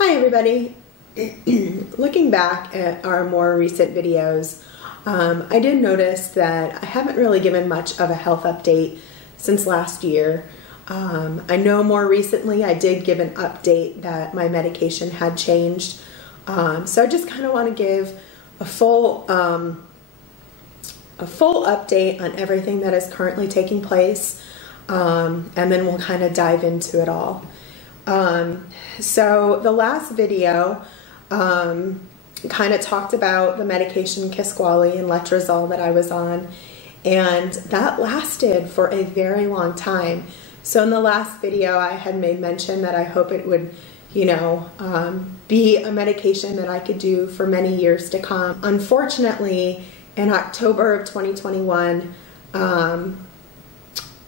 Hi everybody. Looking back at our more recent videos, I did notice that I haven't really given much of a health update since last year. I know more recently I did give an update that my medication had changed. So I just kind of want to give a full update on everything that is currently taking place, and then we'll kind of dive into it all. So the last video kind of talked about the medication Kisqali and letrozole that I was on, and that lasted for a very long time. So in the last video I had made mention that I hope it would, you know, be a medication that I could do for many years to come. Unfortunately, in October of 2021,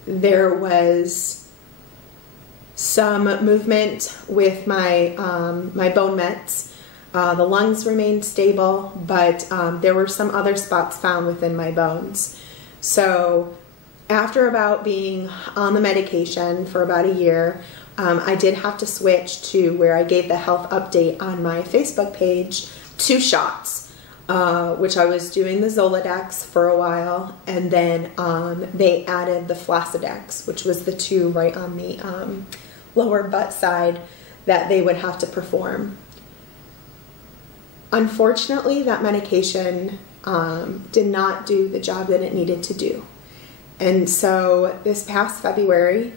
there was some movement with my my bone mets. The lungs remained stable, but there were some other spots found within my bones. So after about being on the medication for about a year, I did have to switch to where I gave the health update on my Facebook page, 2 shots, which I was doing the Zoladex for a while, and then they added the Flaccidex, which was the 2 right on the lower butt side that they would have to perform. Unfortunately, that medication did not do the job that it needed to do. And so this past February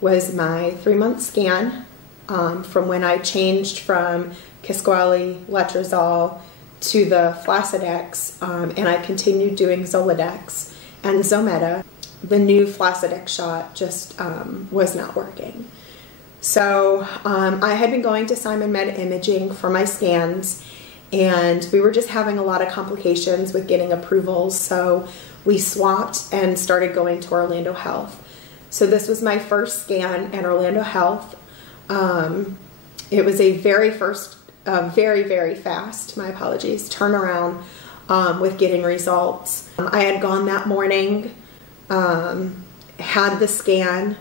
was my 3-month scan from when I changed from Kisqali, letrozole to the Flaccidex, and I continued doing Zoladex and Zometa. The new Flaccidex shot just was not working. So I had been going to Simon Med Imaging for my scans, and we were just having a lot of complications with getting approvals, so we swapped and started going to Orlando Health. So this was my first scan at Orlando Health. It was a very fast, my apologies, turnaround with getting results. I had gone that morning, had the scan.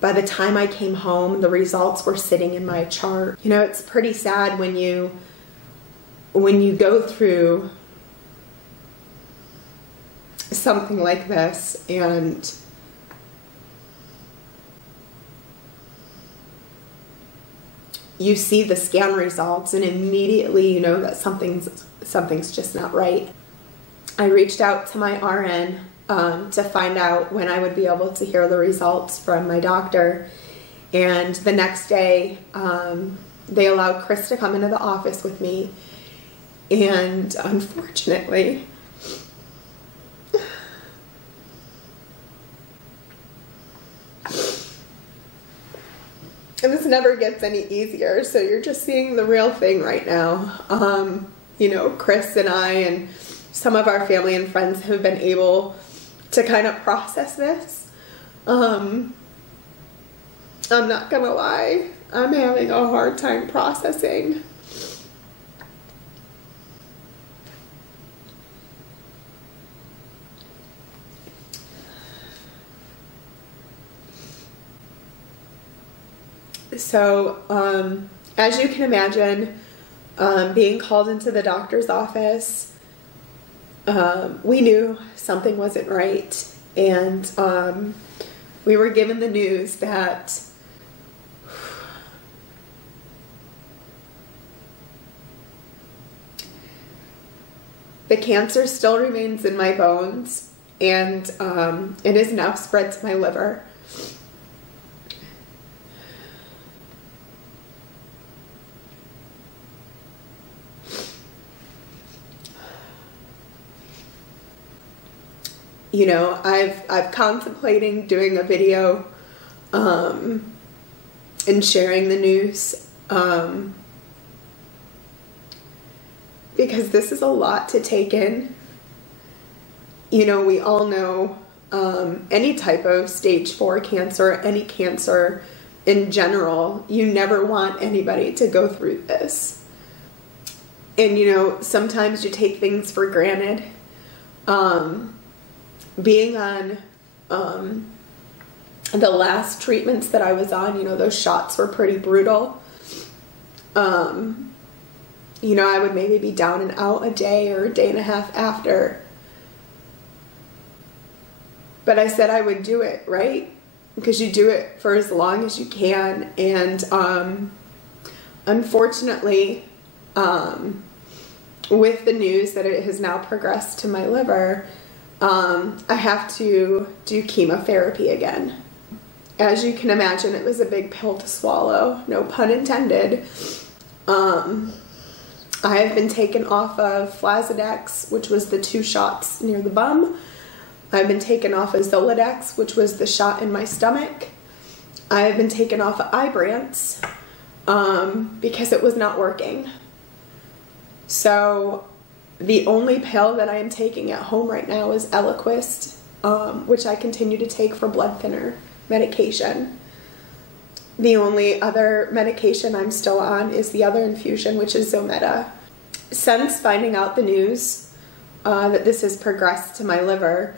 By the time I came home, the results were sitting in my chart. You know, it's pretty sad when you go through something like this and you see the scan results and immediately you know that something's just not right. I reached out to my RN to find out when I would be able to hear the results from my doctor, and the next day they allowed Chris to come into the office with me, and unfortunately and this never gets any easier, so you're just seeing the real thing right now. You know, Chris and I and some of our family and friends have been able to kind of process this. I'm not gonna lie, I'm having a hard time processing. So, as you can imagine, being called into the doctor's office, we knew something wasn't right, and we were given the news that the cancer still remains in my bones, and it is now spread to my liver. You know, I've contemplating doing a video and sharing the news because this is a lot to take in. You know, we all know any type of stage 4 cancer, any cancer in general, you never want anybody to go through this. And you know, sometimes you take things for granted. Being on the last treatments that I was on, you know, those shots were pretty brutal. You know, I would maybe be down and out a day or a day and a half after. But I said I would do it, right? Because you do it for as long as you can. And unfortunately, with the news that it has now progressed to my liver, I have to do chemotherapy again. As you can imagine, it was a big pill to swallow, no pun intended. I have been taken off of Flazodex, which was the 2 shots near the bum. I've been taken off of Zoladex, which was the shot in my stomach. I have been taken off of Ibrance because it was not working. So the only pill that I am taking at home right now is Eliquis, which I continue to take for blood thinner medication. The only other medication I'm still on is the other infusion, which is Zometa. Since finding out the news that this has progressed to my liver,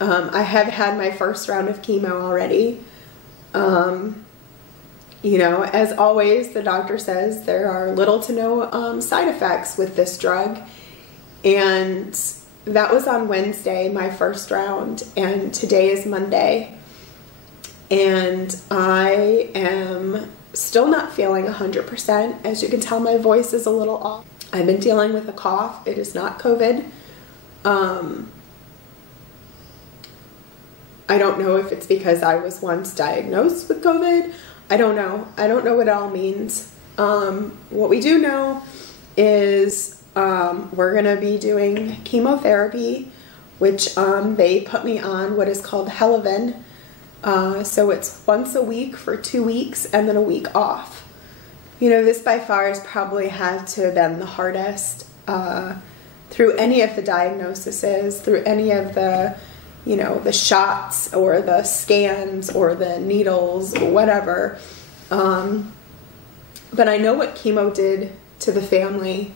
I have had my first round of chemo already. You know, as always, the doctor says there are little to no side effects with this drug. And that was on Wednesday, my first round, and today is Monday. And I am still not feeling 100%. As you can tell, my voice is a little off. I've been dealing with a cough. It is not COVID. I don't know if it's because I was once diagnosed with COVID. I don't know. I don't know what it all means. What we do know is we're going to be doing chemotherapy, which they put me on what is called Helavan. So it's once a week for 2 weeks and then a week off. You know, this by far has probably had to have been the hardest through any of the diagnoses, through any of the, you know, the shots or the scans or the needles or whatever. But I know what chemo did to the family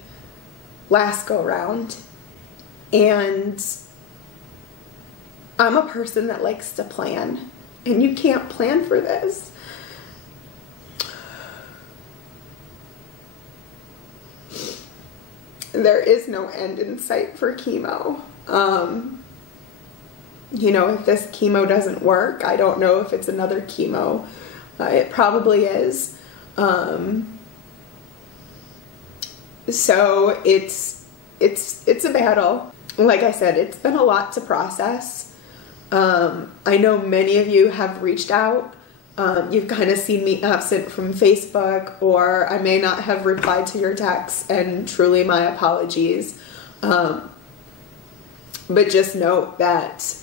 last go around. And I'm a person that likes to plan. And you can't plan for this. There is no end in sight for chemo. You know, if this chemo doesn't work, I don't know if it's another chemo. It probably is. So it's a battle. Like I said, it's been a lot to process. I know many of you have reached out. You've kind of seen me absent from Facebook, or I may not have replied to your texts, and truly my apologies. But just note that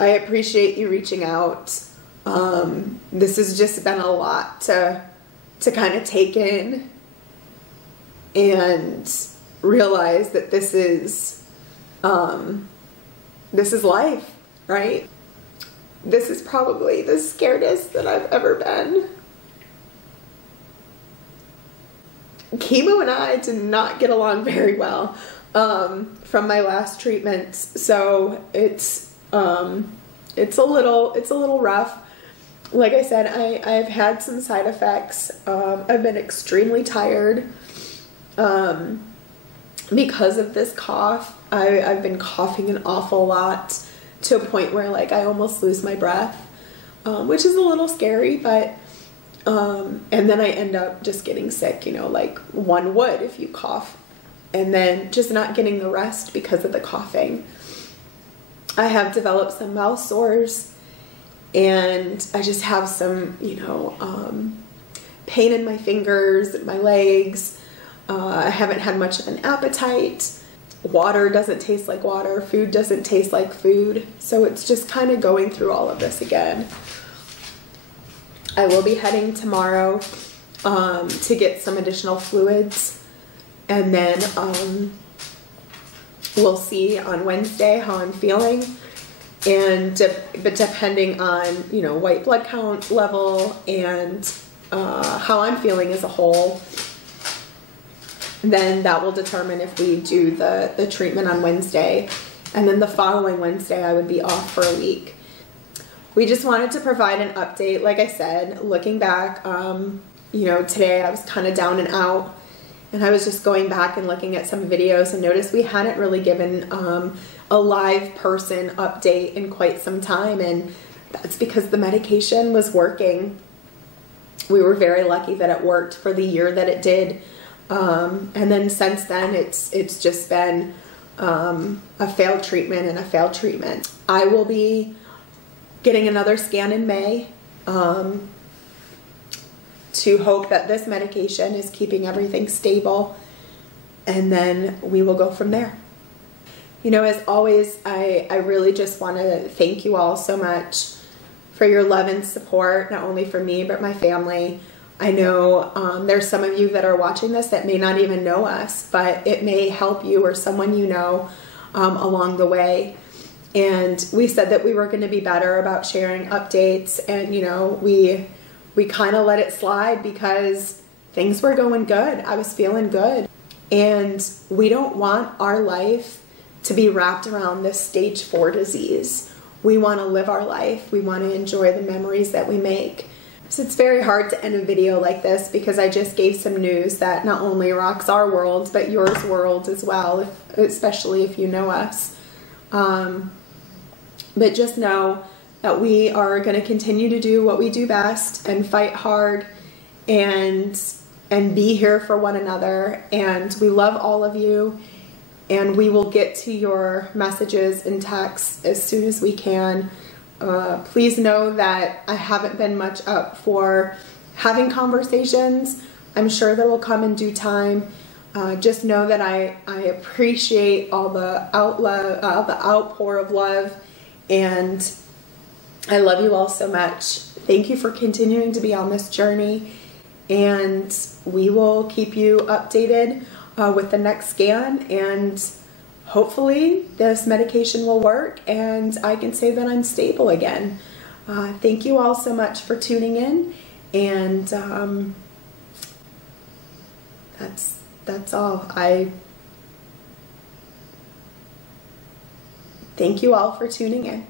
I appreciate you reaching out. This has just been a lot to kind of take in and realize that this is life, right? This is probably the scaredest that I've ever been. Chemo and I did not get along very well from my last treatments, so it's a little rough. Like I said, I've had some side effects. I've been extremely tired because of this cough. I've been coughing an awful lot, to a point where like I almost lose my breath, which is a little scary, but and then I end up just getting sick, you know, like one would if you cough, and then just not getting the rest because of the coughing. I have developed some mouth sores, and I just have some, you know, pain in my fingers, my legs. I haven't had much of an appetite. Water doesn't taste like water. Food doesn't taste like food. So it's just kind of going through all of this again. I will be heading tomorrow to get some additional fluids. And then we'll see on Wednesday how I'm feeling. But depending on, you know, white blood count level and how I'm feeling as a whole, then that will determine if we do the treatment on Wednesday. And then the following Wednesday I would be off for a week. We just wanted to provide an update. Like I said, looking back, you know, today I was kind of down and out, and I was just going back and looking at some videos and noticed we hadn't really given a live person update in quite some time, and that's because the medication was working. We were very lucky that it worked for the year that it did, and then since then it's just been a failed treatment and a failed treatment. I will be getting another scan in May to hope that this medication is keeping everything stable, and then we will go from there. You know, as always, I really just want to thank you all so much for your love and support, not only for me, but my family. I know there's some of you that are watching this that may not even know us, but it may help you or someone you know along the way. And we said that we were going to be better about sharing updates, and you know, we kind of let it slide because things were going good. I was feeling good. And we don't want our life to be wrapped around this stage 4 disease. We want to live our life. We want to enjoy the memories that we make. So it's very hard to end a video like this because I just gave some news that not only rocks our world, but yours world as well, especially if you know us. But just know that we are going to continue to do what we do best and fight hard and be here for one another. And we love all of you, and we will get to your messages and texts as soon as we can. Please know that I haven't been much up for having conversations. I'm sure that will come in due time. Just know that I appreciate all the outpour of love, and I love you all so much. Thank you for continuing to be on this journey, and we will keep you updated with the next scan, and hopefully this medication will work and I can say that I'm stable again. Thank you all so much for tuning in, and that's all. Thank you all for tuning in.